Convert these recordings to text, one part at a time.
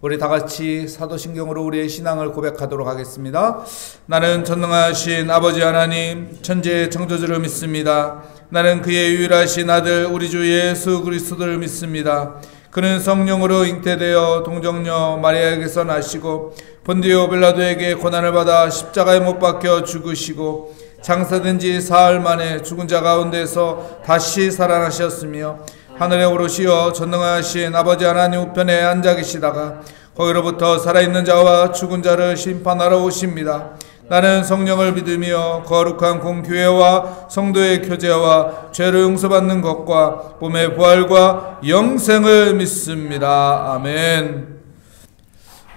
우리 다 같이 사도신경으로 우리의 신앙을 고백하도록 하겠습니다. 나는 전능하신 아버지 하나님 천지의 창조주를 믿습니다. 나는 그의 유일하신 아들 우리 주 예수 그리스도를 믿습니다. 그는 성령으로 잉태되어 동정녀 마리아에게서 나시고 본디오 빌라도에게 고난을 받아 십자가에 못 박혀 죽으시고 장사된 지 사흘 만에 죽은 자 가운데서 다시 살아나셨으며 하늘에 오르시어 전능하신 아버지 하나님 우편에 앉아 계시다가 거기로부터 살아있는 자와 죽은 자를 심판하러 오십니다. 나는 성령을 믿으며 거룩한 공교회와 성도의 교제와 죄를 용서받는 것과 몸의 부활과 영생을 믿습니다. 아멘.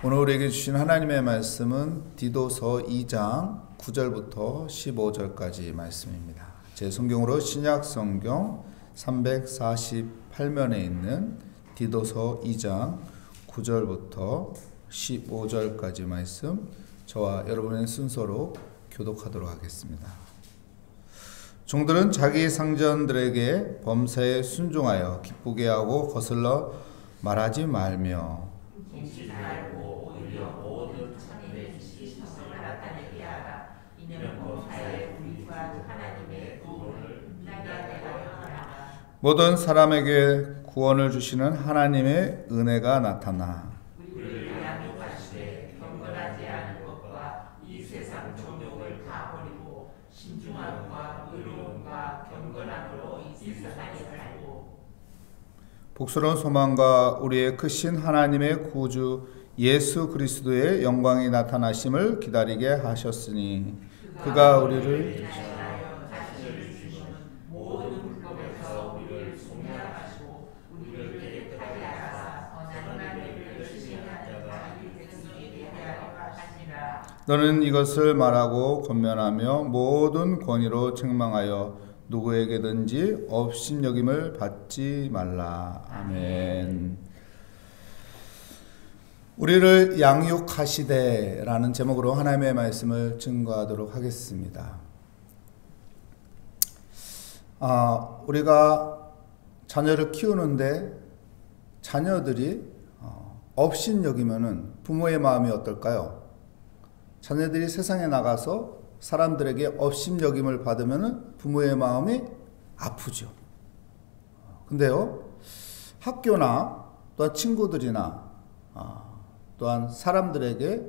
오늘 우리에게 주신 하나님의 말씀은 디도서 2장 9절부터 15절까지 말씀입니다. 제 성경으로 신약 성경 348면에 있는 디도서 2장 9절부터 15절까지 말씀 저와 여러분의 순서로 교독하도록 하겠습니다. 종들은 자기 상전들에게 범사에 순종하여 기쁘게 하고 거슬러 말하지 말며 모든 사람에게 구원을 주시는 하나님의 은혜가 나타나 복스러운 소망과 우리의 크신 하나님의 구주 예수 그리스도의 영광이 나타나심을 기다리게 하셨으니 그가 우리를 너는 이것을 말하고 권면하며 모든 권위로 책망하여 누구에게든지 업신여김을 받지 말라. 아멘. 우리를 양육하시되라는 제목으로 하나님의 말씀을 증거하도록 하겠습니다. 우리가 자녀를 키우는데 자녀들이 업신여기면은 부모의 마음이 어떨까요? 자녀들이 세상에 나가서 사람들에게 업신여김을 받으면 부모의 마음이 아프죠. 근데요, 학교나 또한 친구들이나 또한 사람들에게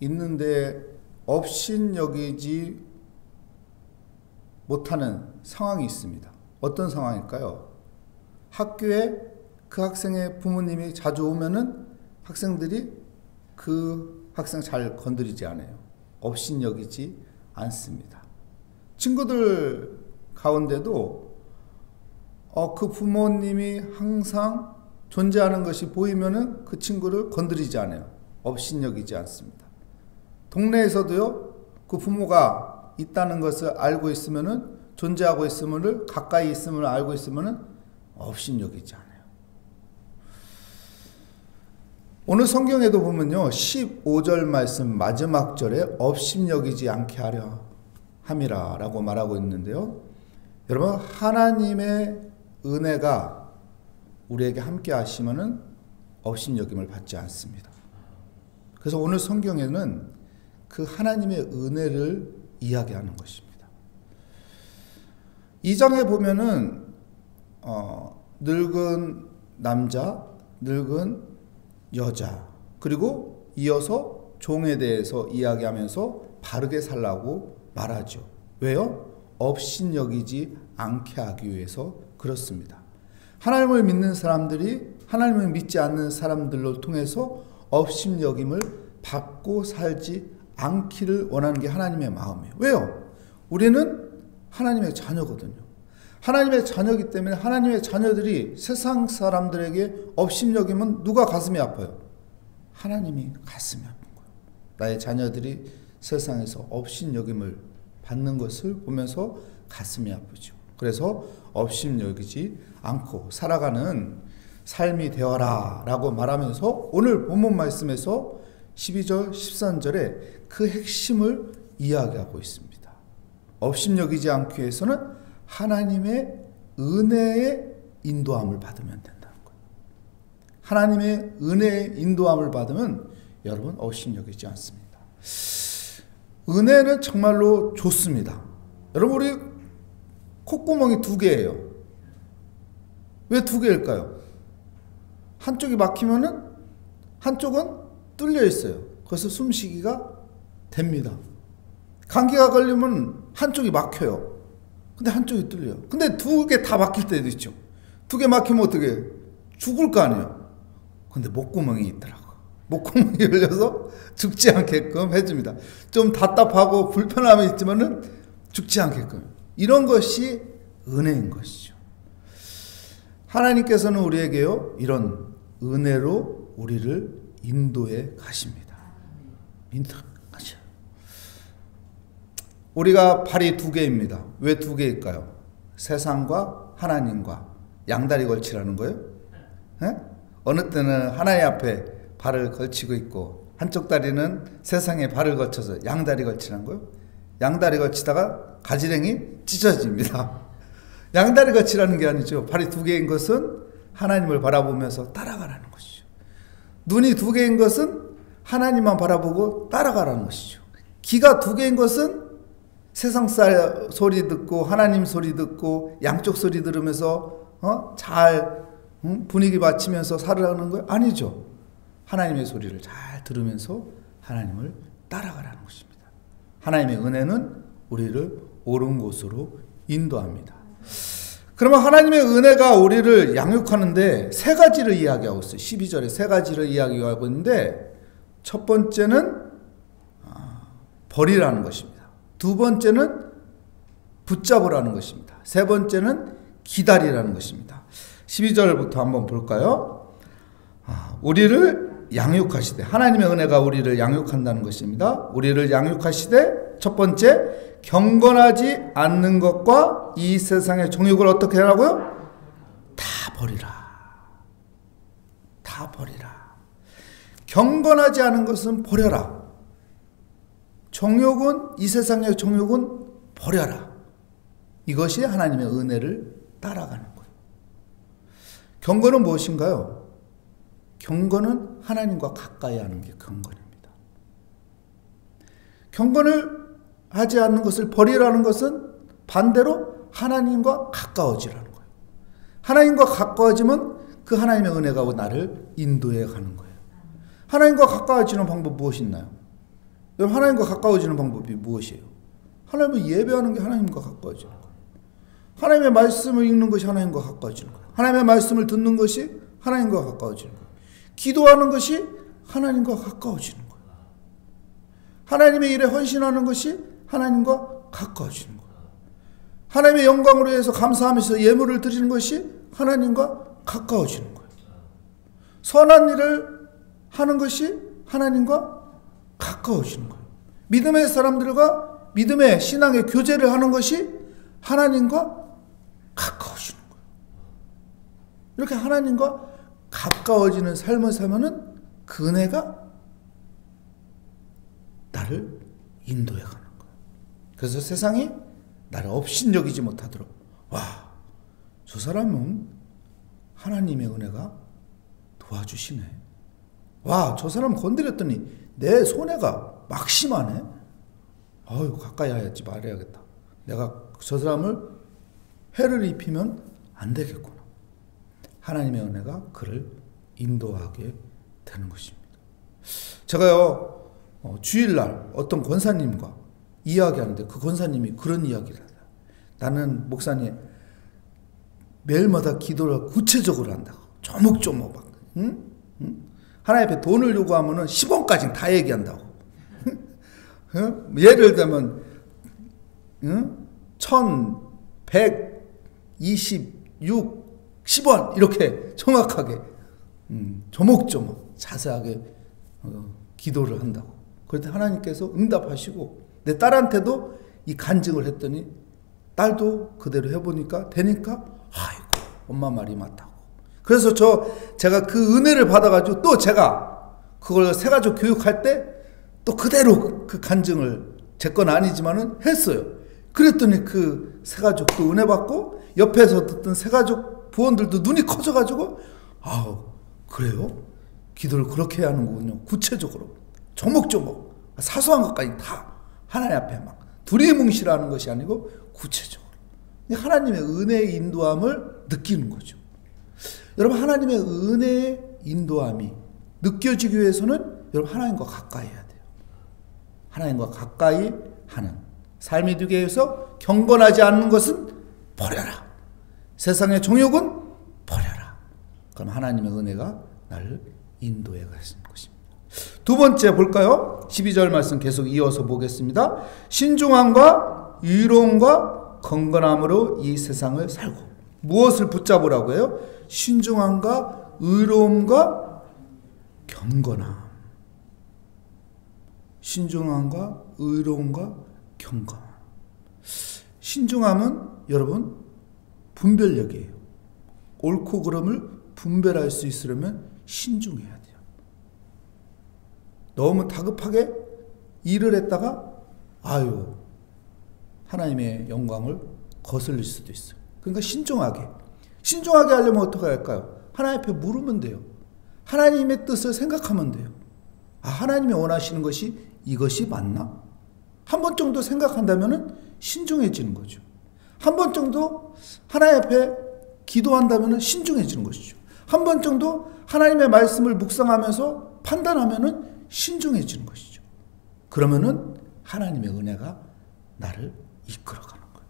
있는데 업신여기지 못하는 상황이 있습니다. 어떤 상황일까요? 학교에 그 학생의 부모님이 자주 오면은 학생들이 그 학생 잘 건드리지 않아요. 업신여기지 않습니다. 친구들 가운데도 그 부모님이 항상 존재하는 것이 보이면은 그 친구를 건드리지 않아요. 업신여기지 않습니다. 동네에서도요, 그 부모가 있다는 것을 알고 있으면은 존재하고 있음을 가까이 있음을 알고 있으면은 업신여기지 않아요. 오늘 성경에도 보면요, 15절 말씀 마지막 절에 업신여기지 않게 하려 함이라 라고 말하고 있는데요, 여러분, 하나님의 은혜가 우리에게 함께 하시면은 업신여김을 받지 않습니다. 그래서 오늘 성경에는 그 하나님의 은혜를 이야기하는 것입니다. 2장에 보면은 늙은 남자, 늙은 여자, 그리고 이어서 종에 대해서 이야기하면서 바르게 살라고 말하죠. 왜요? 업신여기지 않게 하기 위해서 그렇습니다. 하나님을 믿는 사람들이 하나님을 믿지 않는 사람들로 통해서 업신여김을 받고 살지 않기를 원하는 게 하나님의 마음이에요. 왜요? 우리는 하나님의 자녀거든요. 하나님의 자녀이기 때문에 하나님의 자녀들이 세상 사람들에게 업신여기면 누가 가슴이 아파요? 하나님이 가슴이 아픈 거예요. 나의 자녀들이 세상에서 업신여김을 받는 것을 보면서 가슴이 아프죠. 그래서 업신여기지 않고 살아가는 삶이 되어라 라고 말하면서 오늘 본문 말씀에서 12절 13절에 그 핵심을 이야기하고 있습니다. 업신여기지 않기 위해서는 하나님의 은혜의 인도함을 받으면 된다는 거예요. 하나님의 은혜의 인도함을 받으면 여러분 업신여기지 않습니다. 은혜는 정말로 좋습니다. 여러분 우리 콧구멍이 2개예요. 왜 2개일까요? 한쪽이 막히면은 한쪽은 뚫려 있어요. 그래서 숨쉬기가 됩니다. 감기가 걸리면 한쪽이 막혀요. 근데 한쪽이 뚫려요. 근데 2개 다 막힐 때도 있죠. 2개 막히면 어떻게 해요? 죽을 거 아니에요. 근데 목구멍이 있더라고. 목구멍이 열려서 죽지 않게끔 해줍니다. 좀 답답하고 불편함이 있지만은 죽지 않게끔. 이런 것이 은혜인 것이죠. 하나님께서는 우리에게요, 이런 은혜로 우리를 인도해 가십니다. 인도하셔요. 우리가 발이 2개입니다. 왜 2개일까요? 세상과 하나님과 양다리 걸치라는 거예요? 네? 어느 때는 하나님 앞에 발을 걸치고 있고 한쪽 다리는 세상에 발을 걸쳐서 양다리 걸치라는 거예요. 양다리 걸치다가 가지랭이 찢어집니다. 양다리 걸치라는 게 아니죠. 발이 2개인 것은 하나님을 바라보면서 따라가라는 것이죠. 눈이 2개인 것은 하나님만 바라보고 따라가라는 것이죠. 귀가 2개인 것은 세상 소리 듣고 하나님 소리 듣고 양쪽 소리 들으면서 잘 분위기 맞추면서 살아가는 거예요? 아니죠. 하나님의 소리를 잘 들으면서 하나님을 따라가라는 것입니다. 하나님의 은혜는 우리를 옳은 곳으로 인도합니다. 그러면 하나님의 은혜가 우리를 양육하는데 3가지를 이야기하고 있어요. 12절에 3가지를 이야기하고 있는데 첫 번째는 버리라는 것입니다. 2번째는 붙잡으라는 것입니다. 3번째는 기다리라는 것입니다. 12절부터 한번 볼까요? 우리를 양육하시되, 하나님의 은혜가 우리를 양육한다는 것입니다. 우리를 양육하시되 첫 번째, 경건하지 않는 것과 이 세상의 정욕을 어떻게 하라고요? 다 버리라. 다 버리라. 경건하지 않은 것은 버려라. 정욕은, 이 세상의 정욕은 버려라. 이것이 하나님의 은혜를 따라가는 거예요. 경건은 무엇인가요? 경건은 하나님과 가까이 하는 게 경건입니다. 경건을 하지 않는 것을 버리라는 것은 반대로 하나님과 가까워지라는 거예요. 하나님과 가까워지면 그 하나님의 은혜가 나를 인도해 가는 거예요. 하나님과 가까워지는 방법 무엇이 있나요? 여러분, 하나님과 가까워지는 방법이 무엇이에요? 하나님을 예배하는 게 하나님과 가까워지는 거예요. 하나님의 말씀을 읽는 것이 하나님과 가까워지는 거예요. 하나님의 말씀을 듣는 것이 하나님과 가까워지는 거예요. 기도하는 것이 하나님과 가까워지는 거예요. 하나님의 일에 헌신하는 것이 하나님과 가까워지는 거예요. 하나님의 영광으로 해서 감사하면서 예물을 드리는 것이 하나님과 가까워지는 거예요. 선한 일을 하는 것이 하나님과 가까워지는 거예요. 믿음의 사람들과 믿음의 신앙의 교제를 하는 것이 하나님과 가까워지는 거예요. 이렇게 하나님과 가까워지는 삶을 살면은 그 은혜가 나를 인도해 가는 거예요. 그래서 세상이 나를 업신여기지 못하도록, 와, 저 사람은 하나님의 은혜가 도와주시네. 와, 저 사람 건드렸더니 내 손해가 막심하네. 아유, 가까이 하지 말아야겠다. 내가 저 사람을 해를 입히면 안 되겠구나. 하나님의 은혜가 그를 인도하게 되는 것입니다. 제가요, 주일날 어떤 권사님과 이야기하는데 그 권사님이 그런 이야기를 해요. 나는 목사님 매일마다 기도를 구체적으로 한다고. 조목조목 막. 응? 하나님 앞에 돈을 요구하면은 10원까지 다 얘기한다고. 예를 들면 1126 10원 이렇게 정확하게 조목조목 자세하게 기도를 한다고. 그럴 때 하나님께서 응답하시고 내 딸한테도 이 간증을 했더니 딸도 그대로 해보니까 되니까 아이고 엄마 말이 맞다고. 그래서 제가 그 은혜를 받아가지고 또 제가 그걸 새가족 교육할 때 또 그대로 그 간증을 제 건 아니지만은 했어요. 그랬더니 그 새가족도 은혜 받고 옆에서 듣던 새가족 부원들도 눈이 커져가지고 아우 그래요? 기도를 그렇게 해야 하는 거군요. 구체적으로 조목조목 사소한 것까지 다 하나님 앞에 막 두리뭉실하는 것이 아니고 구체적으로 하나님의 은혜의 인도함을 느끼는 거죠. 여러분, 하나님의 은혜의 인도함이 느껴지기 위해서는 여러분 하나님과 가까이 해야 돼요. 하나님과 가까이 하는 삶이 되기 위해서 경건하지 않는 것은 버려라. 세상의 정욕은 버려라. 그럼 하나님의 은혜가 나를 인도해 가시는 것입니다. 두 번째 볼까요? 12절 말씀 계속 이어서 보겠습니다. 신중함과 의로움과 건건함으로 이 세상을 살고. 무엇을 붙잡으라고 해요? 신중함과 의로움과 경건함. 신중함과 의로움과 경건함. 신중함은 여러분 분별력이에요. 옳고 그름을 분별할 수 있으려면 신중해야 돼요. 너무 다급하게 일을 했다가 하나님의 영광을 거슬릴 수도 있어요. 그러니까 신중하게 하려면 어떻게 할까요? 하나님 앞에 물으면 돼요. 하나님의 뜻을 생각하면 돼요. 하나님이 원하시는 것이 이것이 맞나? 한 번 정도 생각한다면 신중해지는 거죠. 한 번 정도 하나님 앞에 기도한다면 신중해지는 것이죠. 한 번 정도 하나님의 말씀을 묵상하면서 판단하면 신중해지는 것이죠. 그러면은 하나님의 은혜가 나를 이끌어가는 거예요.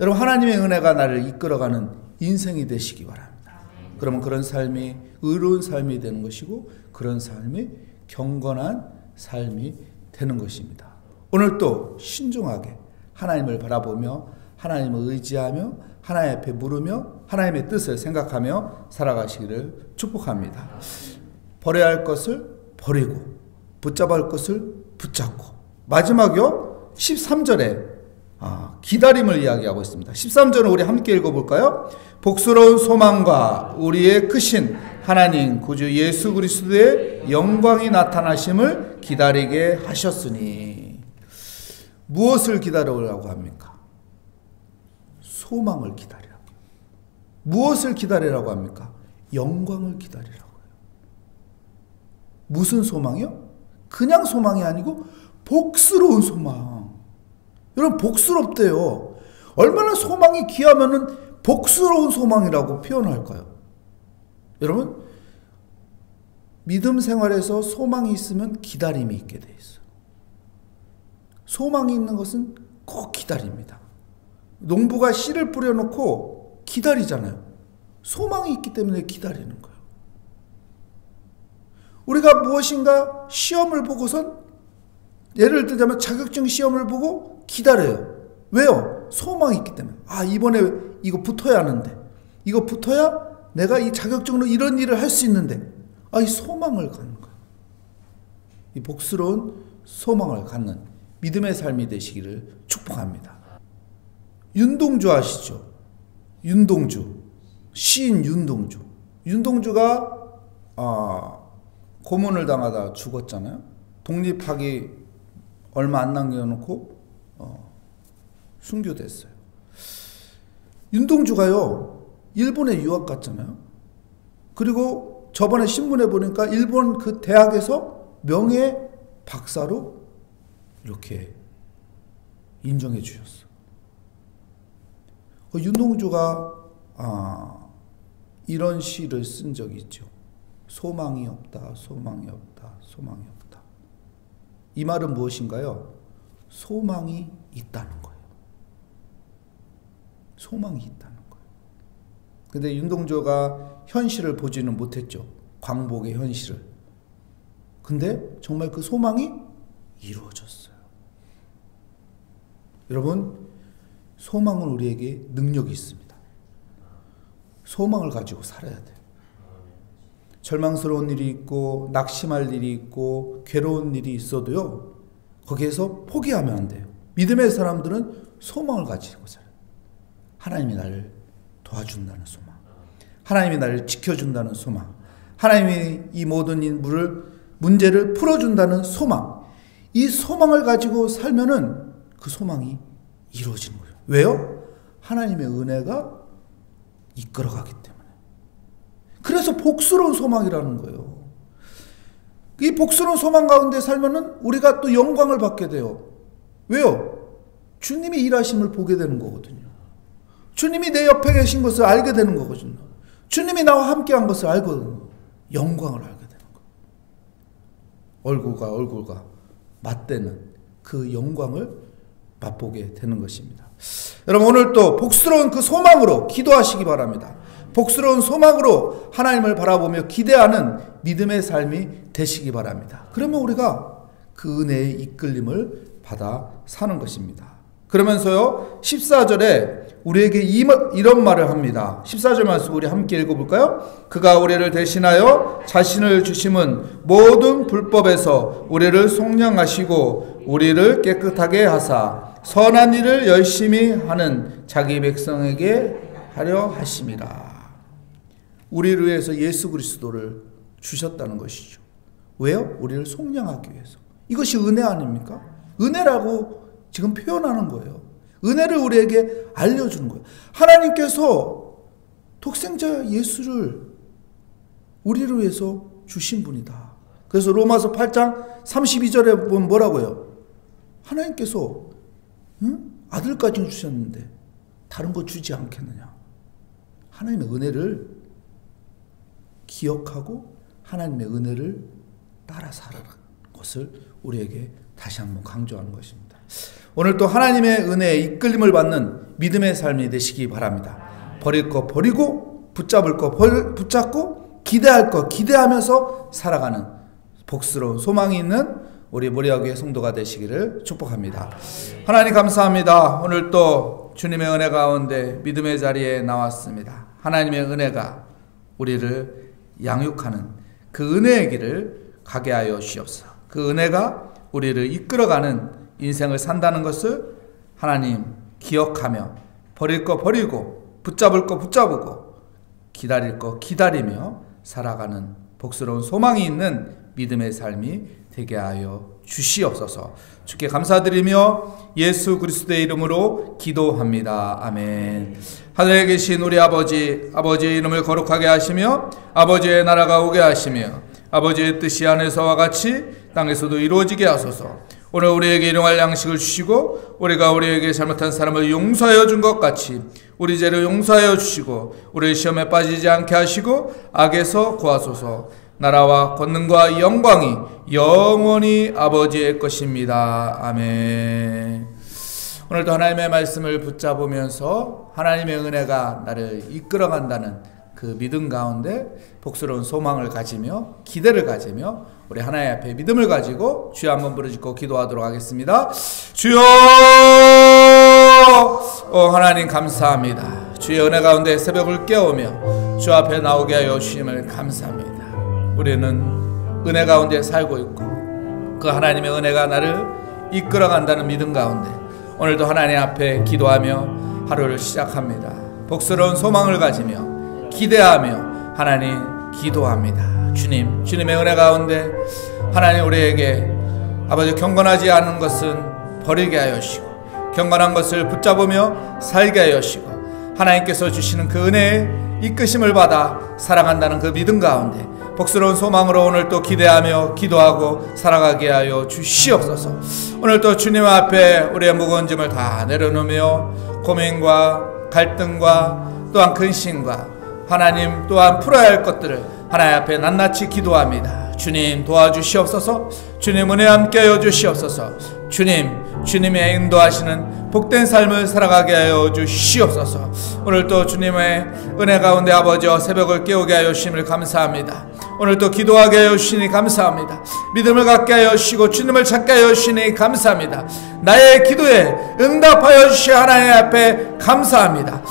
여러분, 하나님의 은혜가 나를 이끌어가는 인생이 되시기 바랍니다. 그러면 그런 삶이 의로운 삶이 되는 것이고 그런 삶이 경건한 삶이 되는 것입니다. 오늘 또 신중하게 하나님을 바라보며 하나님을 의지하며 하나님 앞에 물으며 하나님의 뜻을 생각하며 살아가시기를 축복합니다. 버려야 할 것을 버리고 붙잡아야 할 것을 붙잡고. 마지막이요 13절에 기다림을 이야기하고 있습니다. 13절은 우리 함께 읽어볼까요? 복스러운 소망과 우리의 크신 하나님 구주 예수 그리스도의 영광이 나타나심을 기다리게 하셨으니. 무엇을 기다리라고 합니까? 소망을 기다리라고. 무엇을 기다리라고 합니까? 영광을 기다리라고 해요. 무슨 소망이요? 그냥 소망이 아니고 복스러운 소망. 여러분, 복스럽대요. 얼마나 소망이 귀하면은 복스러운 소망이라고 표현할까요? 여러분, 믿음 생활에서 소망이 있으면 기다림이 있게 돼 있어요. 소망이 있는 것은 꼭 기다립니다. 농부가 씨를 뿌려놓고 기다리잖아요. 소망이 있기 때문에 기다리는 거예요. 우리가 무엇인가 시험을 보고선, 예를 들자면 자격증 시험을 보고 기다려요. 왜요? 소망이 있기 때문에. 이번에 이거 붙어야 하는데, 이거 붙어야 내가 이 자격증으로 이런 일을 할 수 있는데, 이 소망을 갖는 거예요. 이 복스러운 소망을 갖는 믿음의 삶이 되시기를 축복합니다. 윤동주 아시죠? 윤동주, 시인 윤동주. 윤동주가 고문을 당하다 죽었잖아요. 독립하기 얼마 안 남겨놓고 순교됐어요. 윤동주가요 일본에 유학 갔잖아요. 그리고 저번에 신문에 보니까 일본 그 대학에서 명예 박사로 이렇게 인정해 주셨어. 윤동주가 이런 시를 쓴 적이 있죠. 소망이 없다, 소망이 없다, 소망이 없다. 이 말은 무엇인가요? 소망이 있다는 거예요. 소망이 있다는 거예요. 근데 윤동주가 현실을 보지는 못했죠. 광복의 현실을. 근데 정말 그 소망이 이루어졌어요. 여러분, 소망은 우리에게 능력이 있습니다. 소망을 가지고 살아야 돼요. 절망스러운 일이 있고 낙심할 일이 있고 괴로운 일이 있어도요, 거기에서 포기하면 안 돼요. 믿음의 사람들은 소망을 가지고 살아요. 하나님이 나를 도와준다는 소망, 하나님이 나를 지켜준다는 소망, 하나님이 이 모든 문제를 풀어준다는 소망. 이 소망을 가지고 살면은 그 소망이 이루어지는 거예요. 왜요? 하나님의 은혜가 이끌어가기 때문에. 그래서 복스러운 소망이라는 거예요. 이 복스러운 소망 가운데 살면은 우리가 또 영광을 받게 돼요. 왜요? 주님이 일하심을 보게 되는 거거든요. 주님이 내 옆에 계신 것을 알게 되는 거거든요. 주님이 나와 함께한 것을 알거든요. 영광을 알게 되는 거예요. 얼굴과 맞대는 그 영광을 맛보게 되는 것입니다. 여러분, 오늘 또 복스러운 그 소망으로 기도하시기 바랍니다. 복스러운 소망으로 하나님을 바라보며 기대하는 믿음의 삶이 되시기 바랍니다. 그러면 우리가 그 은혜의 이끌림을 받아 사는 것입니다. 그러면서요, 14절에 우리에게 이런 말을 합니다. 14절 말씀 우리 함께 읽어볼까요? 그가 우리를 대신하여 자신을 주심은 모든 불법에서 우리를 속량하시고 우리를 깨끗하게 하사 선한 일을 열심히 하는 자기 백성에게 하려 하심이라. 우리를 위해서 예수 그리스도를 주셨다는 것이죠. 왜요? 우리를 속량하기 위해서. 이것이 은혜 아닙니까? 은혜라고 지금 표현하는 거예요. 은혜를 우리에게 알려주는 거예요. 하나님께서 독생자 예수를 우리를 위해서 주신 분이다. 그래서 로마서 8장 32절에 보면 뭐라고요? 하나님께서 아들까지 주셨는데 다른 거 주지 않겠느냐. 하나님의 은혜를 기억하고 하나님의 은혜를 따라 살아가는 것을 우리에게 다시 한번 강조하는 것입니다. 오늘 또 하나님의 은혜에 이끌림을 받는 믿음의 삶이 되시기 바랍니다. 버릴 거 버리고 붙잡을 거 붙잡고 기대할 거 기대하면서 살아가는 복스러운 소망이 있는 우리 모리아교회 성도가 되시기를 축복합니다. 하나님 감사합니다. 오늘 또 주님의 은혜 가운데 믿음의 자리에 나왔습니다. 하나님의 은혜가 우리를 양육하는 그 은혜의 길을 가게 하여 주시옵소서. 그 은혜가 우리를 이끌어가는 인생을 산다는 것을 하나님 기억하며 버릴 거 버리고 붙잡을 거 붙잡고 기다릴 거 기다리며 살아가는 복스러운 소망이 있는 믿음의 삶이 되게 하여 주시옵소서. 주께 감사드리며 예수 그리스도의 이름으로 기도합니다. 아멘. 하늘에 계신 우리 아버지, 아버지의 이름을 거룩하게 하시며 아버지의 나라가 오게 하시며 아버지의 뜻이 하늘에서와 같이 땅에서도 이루어지게 하소서. 오늘 우리에게 일용할 양식을 주시고 우리가 우리에게 잘못한 사람을 용서하여 준 것 같이 우리 죄를 용서하여 주시고 우리 시험에 빠지지 않게 하시고 악에서 구하소서. 나라와 권능과 영광이 영원히 아버지의 것입니다. 아멘. 오늘도 하나님의 말씀을 붙잡으면서 하나님의 은혜가 나를 이끌어간다는 그 믿음 가운데 복스러운 소망을 가지며 기대를 가지며 우리 하나님 앞에 믿음을 가지고 주여 한번 부르짖고 기도하도록 하겠습니다. 주여 하나님 감사합니다. 주의 은혜 가운데 새벽을 깨우며 주 앞에 나오게 하여 주심을 감사합니다. 우리는 은혜 가운데 살고 있고 그 하나님의 은혜가 나를 이끌어간다는 믿음 가운데 오늘도 하나님 앞에 기도하며 하루를 시작합니다. 복스러운 소망을 가지며 기대하며 하나님 기도합니다. 주님, 주님의 은혜 가운데 하나님 우리에게 아버지 경건하지 않은 것은 버리게 하여 주시고 경건한 것을 붙잡으며 살게 하여 주시고 하나님께서 주시는 그 은혜의 이끄심을 받아 살아간다는 그 믿음 가운데 복스러운 소망으로 오늘 또 기대하며 기도하고 살아가게 하여 주시옵소서. 오늘 또 주님 앞에 우리의 무거운 짐을 다 내려놓으며 고민과 갈등과 또한 근심과 하나님 또한 풀어야 할 것들을 하나님 앞에 낱낱이 기도합니다. 주님 도와주시옵소서. 주님 은혜 함께하여 주시옵소서. 주님의 인도하시는 복된 삶을 살아가게 하여 주시옵소서. 오늘 또 주님의 은혜 가운데 아버지와 새벽을 깨우게 하여 주심을 감사합니다. 오늘 또 기도하게 하여 주시니 감사합니다. 믿음을 갖게 하여 주시고 주님을 찾게 하여 주시니 감사합니다. 나의 기도에 응답하여 주시 하나님 앞에 감사합니다.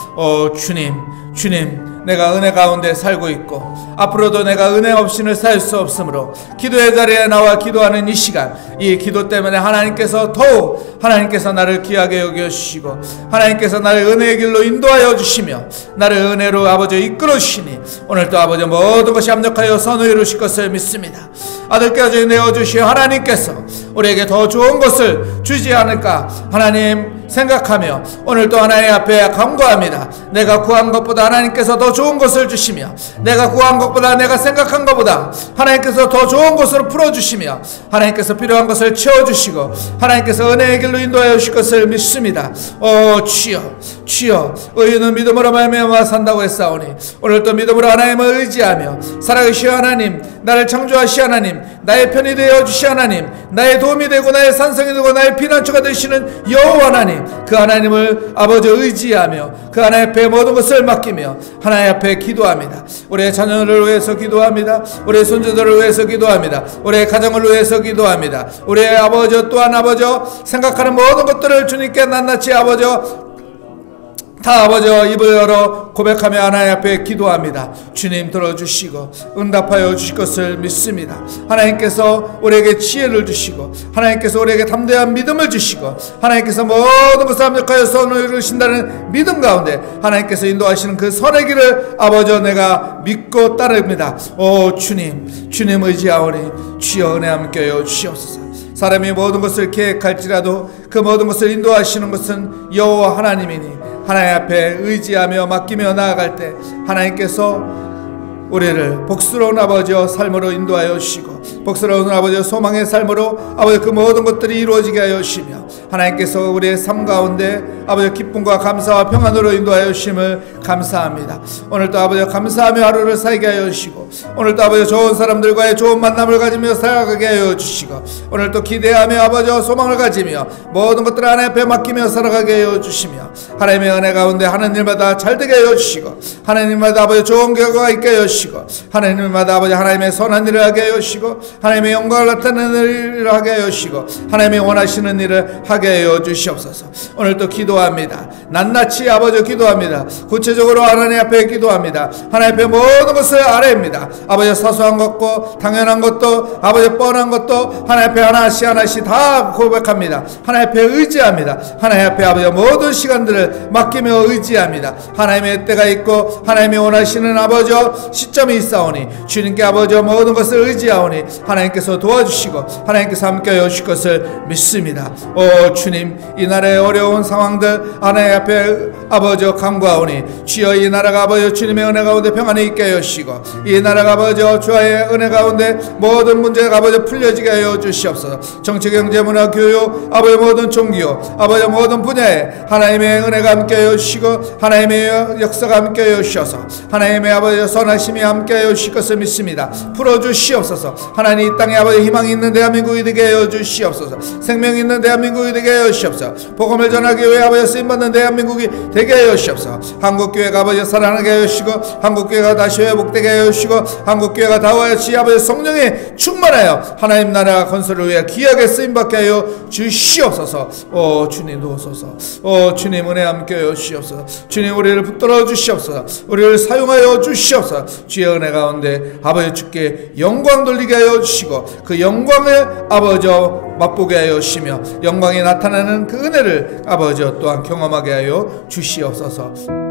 주님 내가 은혜 가운데 살고 있고 앞으로도 내가 은혜 없이는 살 수 없으므로 기도의 자리에 나와 기도하는 이 시간 이 기도 때문에 하나님께서 더욱 하나님께서 나를 귀하게 여겨주시고 하나님께서 나를 은혜의 길로 인도하여 주시며 나를 은혜로 아버지 이끌어 주시니 오늘도 아버지 모든 것이 합력하여 선을 이루실 것을 믿습니다. 아들까지 내어주시어 하나님께서 우리에게 더 좋은 것을 주지 않을까. 하나님 생각하며 오늘도 하나님 앞에 간구합니다. 내가 구한 것보다 하나님께서 더 좋은 것을 주시며, 내가 구한 것보다 내가 생각한 것보다 하나님께서 더 좋은 것으로 풀어주시며, 하나님께서 필요한 것을 채워주시고 하나님께서 은혜의 길로 인도하여 주실 것을 믿습니다. 주여 의인은 믿음으로 말미암아 산다고 했사오니 오늘도 믿음으로 하나님을 의지하며 살아계시 하나님, 나를 창조하시 하나님, 나의 편이 되어 주시 하나님, 나의 도움이 되고 나의 산성이 되고 나의 피난처가 되시는 여호와 하나님, 그 하나님을 아버지 의지하며 그 하나님 앞에 모든 것을 맡기며 하나님 앞에 기도합니다. 우리의 자녀를 위해서 기도합니다. 우리의 손주들을 위해서 기도합니다. 우리의 가정을 위해서 기도합니다. 우리의 아버지 또한 아버지 생각하는 모든 것들을 주님께 낱낱이 아버지 다 아버지 입을 열어 고백하며 하나님 앞에 기도합니다. 주님 들어주시고 응답하여 주실 것을 믿습니다. 하나님께서 우리에게 지혜를 주시고 하나님께서 우리에게 담대한 믿음을 주시고 하나님께서 모든 것을 합력하여 선을 이루신다는 믿음 가운데 하나님께서 인도하시는 그 선의 길을 아버지 내가 믿고 따릅니다. 주님 의지하오니 주여 은혜 함께하여 주시옵소서. 사람이 모든 것을 계획할지라도 그 모든 것을 인도하시는 것은 여호와 하나님이니 하나님 앞에 의지하며 맡기며 나아갈 때 하나님께서 우리를 복스러운 아버지와 삶으로 인도하여 주시고 복스러운 아버지와 소망의 삶으로 아버지 그 모든 것들이 이루어지게 하여 주시며 하나님께서 우리의 삶 가운데 아버지 기쁨과 감사와 평안으로 인도하여 주심을 감사합니다. 오늘도 아버지 감사하며 하루를 살게 하여 주시고 오늘도 아버지 좋은 사람들과의 좋은 만남을 가지며 살아가게 하여 주시고 오늘도 기대하며 아버지와 소망을 가지며 모든 것들을 하나님 앞에 맡기며 살아가게 하여 주시며 하나님의 은혜 가운데 하는 일마다 잘되게 하여 주시고 하나님마다 아버지 좋은 결과가 있게 하여 주시고 하나님마다 아버지 하나님의 선한 일을 하게 하여 주시고 하나님의 영광을 나타내는 일을 하게 하여 주시고 하나님이 원하시는 일을 하게 하여 주시옵소서. 오늘도 기도합니다. 낱낱이 아버지 기도합니다. 구체적으로 하나님 앞에 기도합니다. 하나님 앞에 모든 것을 아뢰입니다. 아버지 사소한 것고 당연한 것도 아버지 뻔한 것도 하나님 앞에 하나씩 다 고백합니다. 하나님 앞에 의지합니다. 하나님 앞에 아버지 모든 시간들을 맡기며 의지합니다. 하나님의 때가 있고 하나님이 원하시는 아버지 시점이 있사오니 주님께 아버지 모든 것을 의지하오니 하나님께서 도와주시고 하나님께서 함께하여 주실 것을 믿습니다. 주님 이날의 어려운 상황들 하나님 앞에 아버지 간구하오니 주여 이 나라가 아버지 주님의 은혜 가운데 평안이 있게 하여 주시고 이 나라가 아버지 주의 은혜 가운데 모든 문제가 아버지 풀려지게 하여 주시옵소서. 정치 경제 문화 교육 아버지 모든 종교 아버지 모든 분야에 하나님의 은혜가 함께하여 주시고 하나님의 역사가 함께하여 주셔서 하나님의 아버지 선하심이 함께하여 주실 것을 믿습니다. 풀어주시옵소서. 하나님 이 땅에 아버지 희망이 있는 대한민국이 되게 하여 주시옵소서. 생명이 있는 대한민국이 되게 하여 주시옵소서. 복음을 전하기 위해 아버지 쓰임받는 대한민국이 되게 하여 주시옵소서. 한국교회가 아버지 살아나게 하여 주시고 한국교회가 다시 회복되게 하여 주시고 한국교회가 다시 아버지 성령에 충만하여 하나님 나라 건설을 위해 귀하게 쓰임받게 하여 주시옵소서. 주님 도우소서. 주님 은혜 함께하여 주시옵소서. 주님 우리를 붙들어 주시옵소서. 우리를 사용하여 주시옵소서. 주의 은혜 가운데 아버지 주께 영광 돌리게 하여 주시고 그 영광을 아버지 맛보게 하여 주시며 영광이 나타나는 그 은혜를 아버지 또한 경험하게 하여 주시옵소서.